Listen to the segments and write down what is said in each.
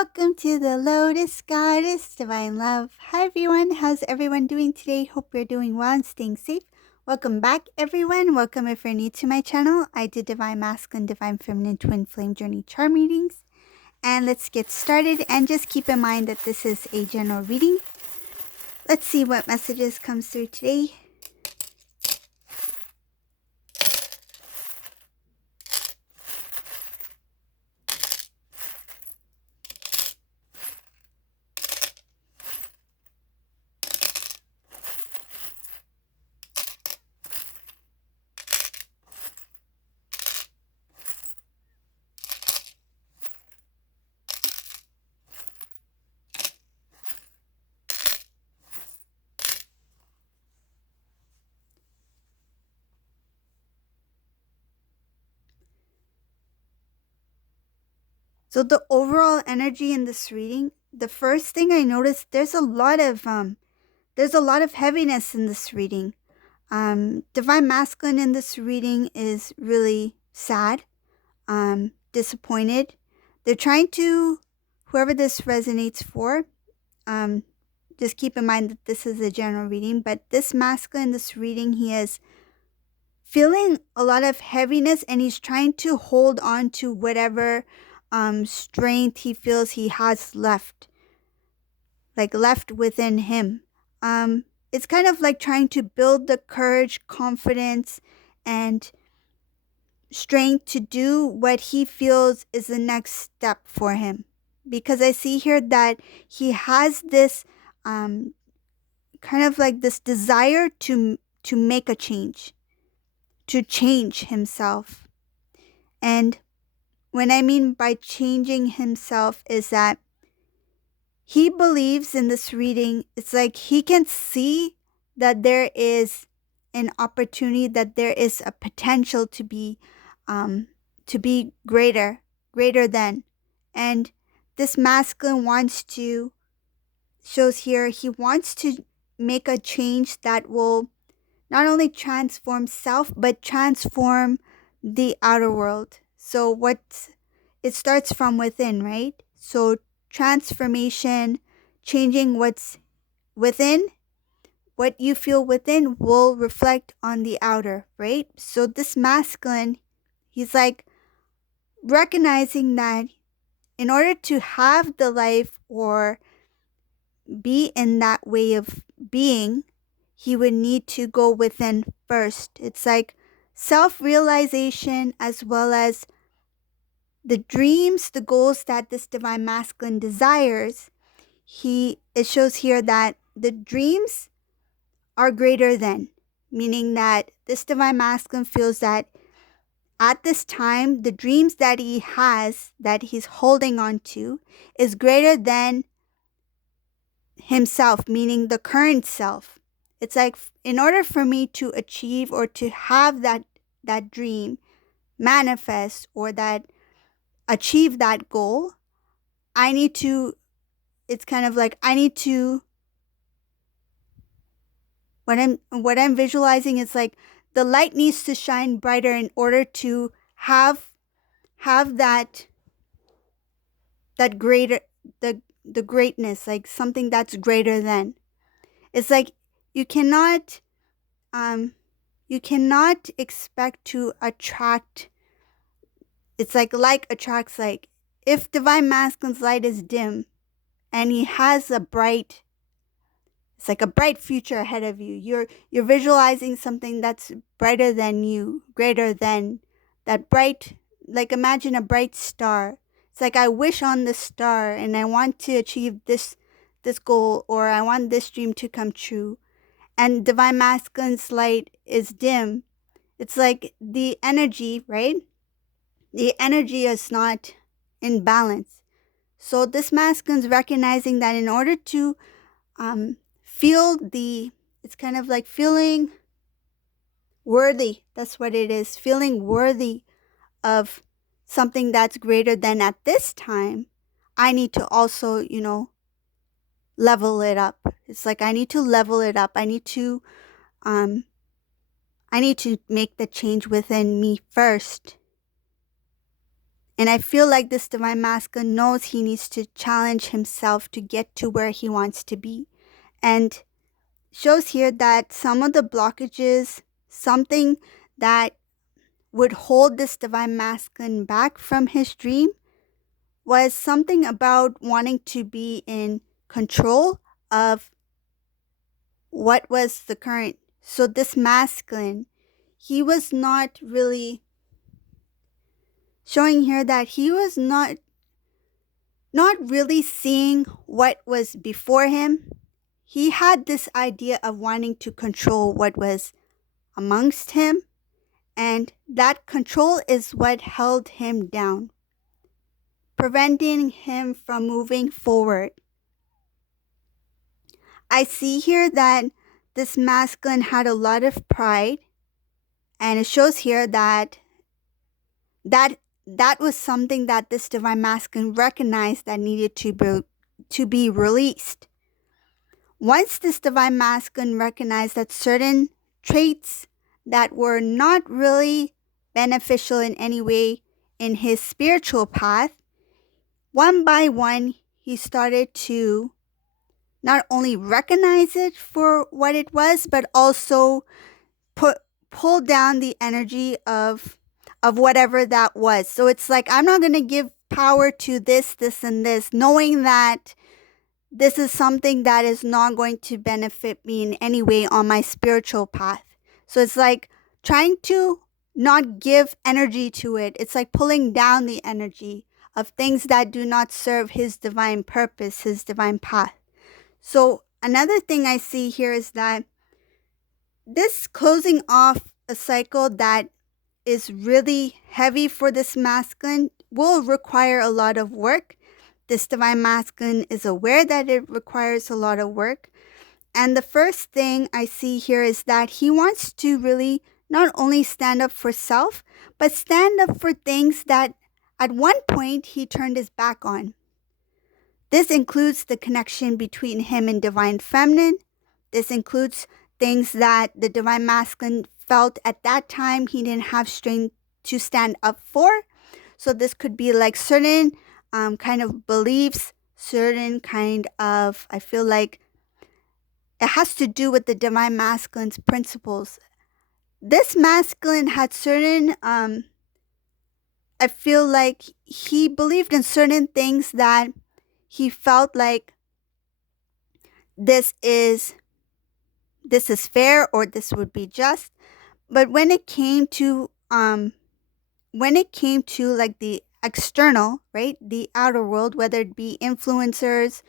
Welcome to the Lotus Goddess Divine Love. Hi everyone, how's everyone doing today? Hope you're doing well and staying safe. Welcome back everyone. Welcome if you're new to my channel. I do Divine Masculine, Divine Feminine, Twin Flame Journey Charm readings. And let's get started, and just keep in mind that this is a general reading. Let's see what messages comes through today. So the overall energy in this reading, the first thing I noticed, there's a lot of heaviness in this reading. Divine Masculine in this reading is really sad, disappointed. They're trying to, whoever this resonates for, just keep in mind that this is a general reading, but this masculine in this reading, he is feeling a lot of heaviness, and he's trying to hold on to whatever strength he feels he has left within him. It's kind of like trying to build the courage, confidence, and strength to do what he feels is the next step for him. Because I see here that he has this kind of like this desire to make a change, to change himself. And what I mean by changing himself is that he believes in this reading, it's like he can see that there is an opportunity, that there is a potential to be greater than. And this masculine shows here, he wants to make a change that will not only transform self, but transform the outer world. So it starts from within, right? So transformation, changing what's within, what you feel within will reflect on the outer, right? So this masculine, he's like recognizing that in order to have the life or be in that way of being, he would need to go within first. It's like self-realization, as well as the dreams, the goals that this divine masculine desires. It shows here that the dreams are greater than, meaning that this divine masculine feels that at this time, the dreams that he has, that he's holding on to, is greater than himself, meaning the current self. It's like, in order for me to achieve or to have that dream manifest, or that achieve that goal, it's kind of like I need to, what I'm visualizing is like the light needs to shine brighter in order to have that greater, the greatness, like something that's greater than. It's like you cannot expect to attract. It's like attracts like. If divine masculine's light is dim and he has it's like a bright future ahead of you, you're visualizing something that's brighter than you, greater than that bright, like imagine a bright star. It's like I wish on this star and I want to achieve this goal, or I want this dream to come true. And divine masculine's light is dim. It's like the energy, right? The energy is not in balance. So this masculine's recognizing that in order to it's kind of like feeling worthy. That's what it is. Feeling worthy of something that's greater than at this time. I need to also, level it up. It's like I need to level it up. I need to make the change within me first. And I feel like this divine masculine knows he needs to challenge himself to get to where he wants to be. And shows here that some of the blockages, something that would hold this divine masculine back from his dream, was something about wanting to be in control of what was the current. So this masculine, he was not really showing here that he was not really seeing what was before him. He had this idea of wanting to control what was amongst him, and that control is what held him down, preventing him from moving forward. I see here that this masculine had a lot of pride, and it shows here that was something that this divine masculine recognized that needed to be released. Once this divine masculine recognized that certain traits that were not really beneficial in any way in his spiritual path, one by one, he started to not only recognize it for what it was, but also pull down the energy of whatever that was. So it's like, I'm not going to give power to this, and this, knowing that this is something that is not going to benefit me in any way on my spiritual path. So it's like trying to not give energy to it. It's like pulling down the energy of things that do not serve his divine purpose, his divine path. So another thing I see here is that this closing off a cycle that is really heavy for this masculine will require a lot of work. This divine masculine is aware that it requires a lot of work. And the first thing I see here is that he wants to really not only stand up for self, but stand up for things that at one point he turned his back on. This includes the connection between him and divine feminine. This includes things that the divine masculine felt at that time he didn't have strength to stand up for. So this could be like certain kind of beliefs, certain kind of, I feel like it has to do with the divine masculine's principles. This masculine had certain, I feel like he believed in certain things that he felt like this is fair or this would be just. But when it came to like the external, right, the outer world, whether it be influencers,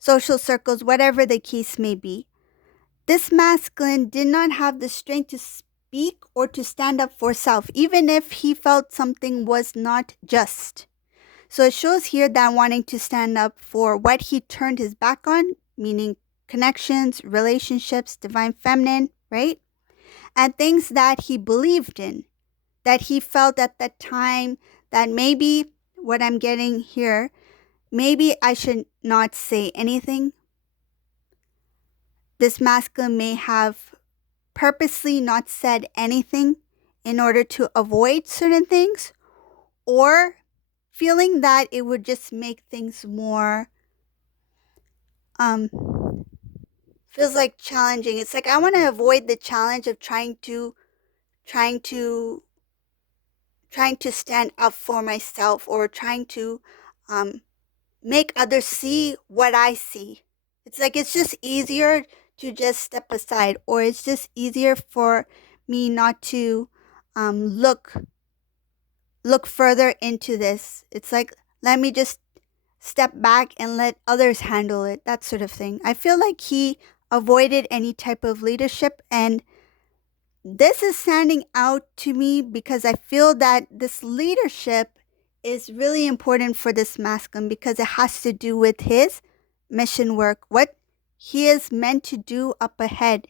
social circles, whatever the case may be, this masculine did not have the strength to speak or to stand up for self, even if he felt something was not just. So it shows here that wanting to stand up for what he turned his back on, meaning connections, relationships, divine feminine, right? And things that he believed in, that he felt at that time that maybe what I'm getting here, maybe I should not say anything. This masculine may have purposely not said anything in order to avoid certain things, or feeling that it would just make things more feels like challenging. It's like I want to avoid the challenge of trying to stand up for myself, or trying to make others see what I see. It's like it's just easier to just step aside, or it's just easier for me not to look further into this. It's like, let me just step back and let others handle it, that sort of thing. I feel like he avoided any type of leadership, and this is standing out to me because I feel that this leadership is really important for this masculine because it has to do with his mission work, what he is meant to do up ahead.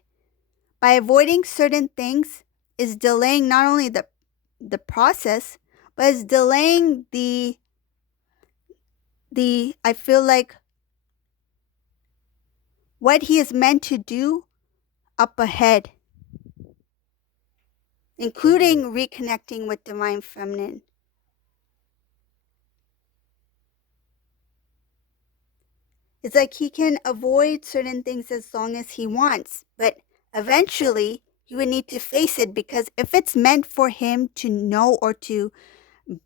By avoiding certain things is delaying not only the process, but is delaying the I feel like what he is meant to do up ahead, including reconnecting with divine feminine. It's like he can avoid certain things as long as he wants, but eventually he would need to face it, because if it's meant for him to know or to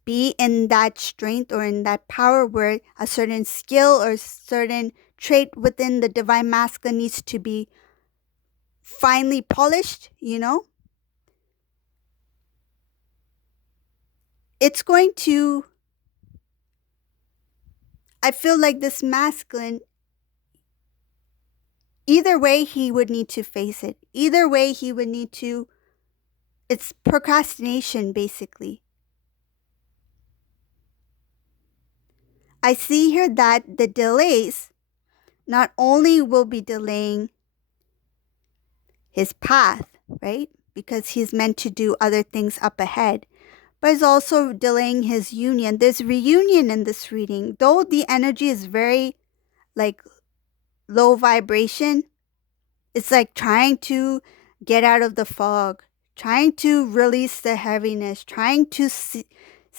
be in that strength or in that power where a certain skill or certain trait within the divine masculine needs to be finely polished, it's going to, I feel like this masculine, either way, he would need to face it. Either way, he would need to, it's procrastination, basically. I see here that the delays not only will be delaying his path, right? Because he's meant to do other things up ahead, but it's also delaying his union. There's reunion in this reading. Though the energy is very like low vibration, it's like trying to get out of the fog, trying to release the heaviness, trying to see,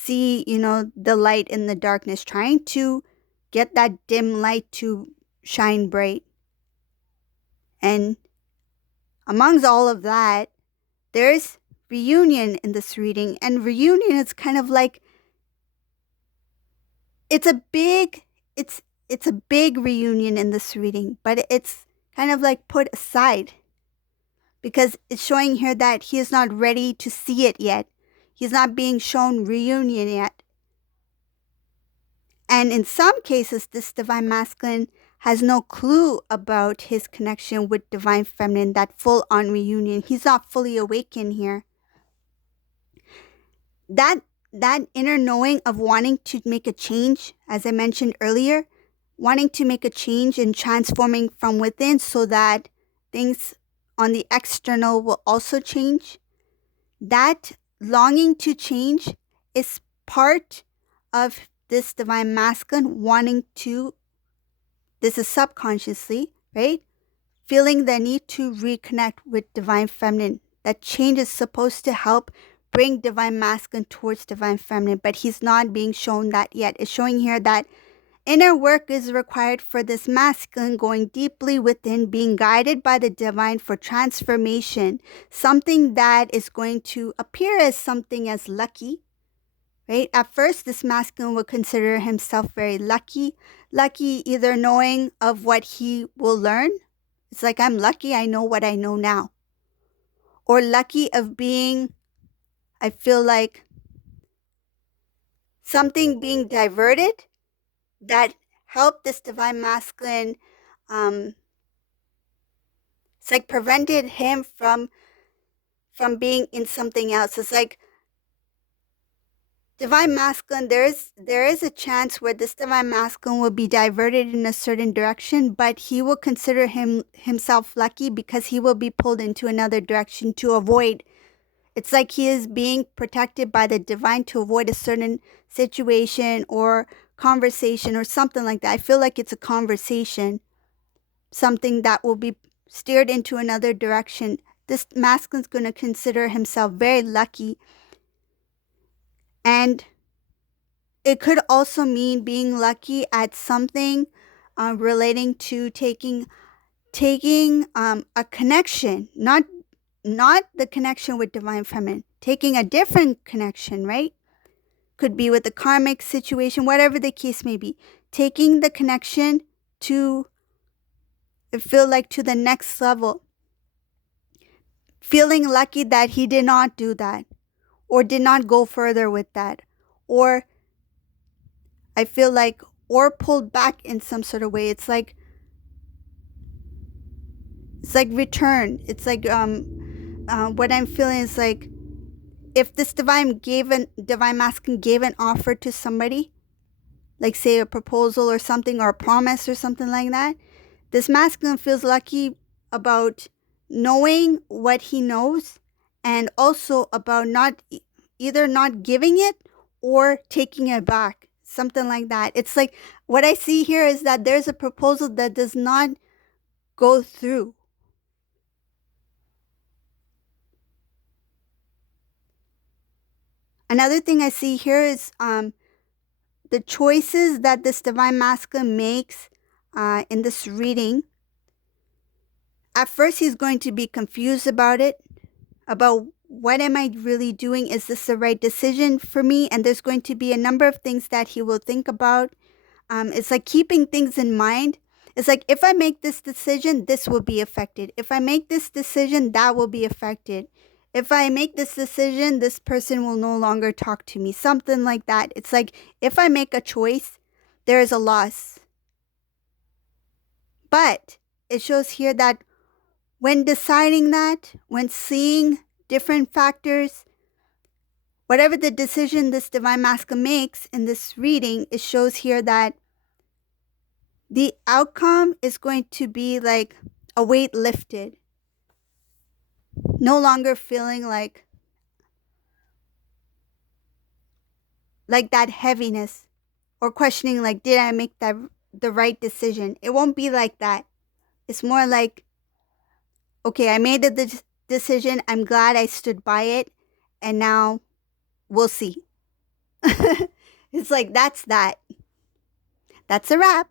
the light in the darkness, trying to get that dim light to shine bright. And amongst all of that, there's reunion in this reading. And reunion is kind of like, it's a big reunion in this reading, but it's kind of like put aside, because it's showing here that he is not ready to see it yet. He's not being shown reunion yet. And in some cases, this divine masculine has no clue about his connection with divine feminine, that full on reunion. He's not fully awakened here. That inner knowing of wanting to make a change, as I mentioned earlier, wanting to make a change and transforming from within so that things on the external will also change. That longing to change is part of this divine masculine wanting to, this is subconsciously, right? Feeling the need to reconnect with divine feminine. That change is supposed to help bring divine masculine towards divine feminine, but he's not being shown that yet. It's showing here that inner work is required for this masculine, going deeply within, being guided by the divine for transformation, something that is going to appear as something as lucky, right? At first, this masculine will consider himself very lucky either knowing of what he will learn. It's like, I'm lucky I know what I know now. Or lucky of being, I feel like, something being diverted that helped this divine masculine, it's like prevented him from being in something else. It's like divine masculine, there is a chance where this divine masculine will be diverted in a certain direction, but he will consider himself lucky because he will be pulled into another direction to avoid. It's like he is being protected by the divine to avoid a certain situation or conversation or something like that. I feel like it's a conversation, something that will be steered into another direction. This masculine's going to consider himself very lucky. And it could also mean being lucky at something relating to taking a connection, not the connection with divine feminine, taking a different connection, right? Could be with a karmic situation, whatever the case may be. Taking the connection to, I feel like, to the next level. Feeling lucky that he did not do that, or did not go further with that, or I feel like, or pulled back in some sort of way. It's like return. It's like what I'm feeling is like, if this divine masculine gave an offer to somebody, like say a proposal or something, or a promise or something like that, this masculine feels lucky about knowing what he knows, and also about either not giving it or taking it back, something like that. It's like, what I see here is that there's a proposal that does not go through. Another thing I see here is the choices that this divine masculine makes in this reading, at first he's going to be confused about it, about what am I really doing? Is this the right decision for me? And there's going to be a number of things that he will think about. It's like keeping things in mind. It's like, if I make this decision, this will be affected. If I make this decision, that will be affected. If I make this decision, this person will no longer talk to me. Something like that. It's like, if I make a choice, there is a loss. But it shows here that when deciding that, when seeing different factors, whatever the decision this divine masculine makes in this reading, it shows here that the outcome is going to be like a weight lifted. No longer feeling like that heaviness, or questioning like, did I make the right decision? It won't be like that. It's more like, okay, I made the decision. I'm glad I stood by it. And now we'll see. It's like, that's that. That's a wrap.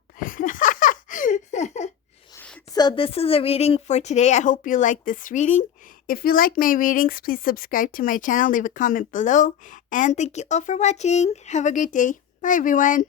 So this is a reading for today. I hope you like this reading. If you like my readings, please subscribe to my channel, leave a comment below, and thank you all for watching. Have a great day. Bye, everyone.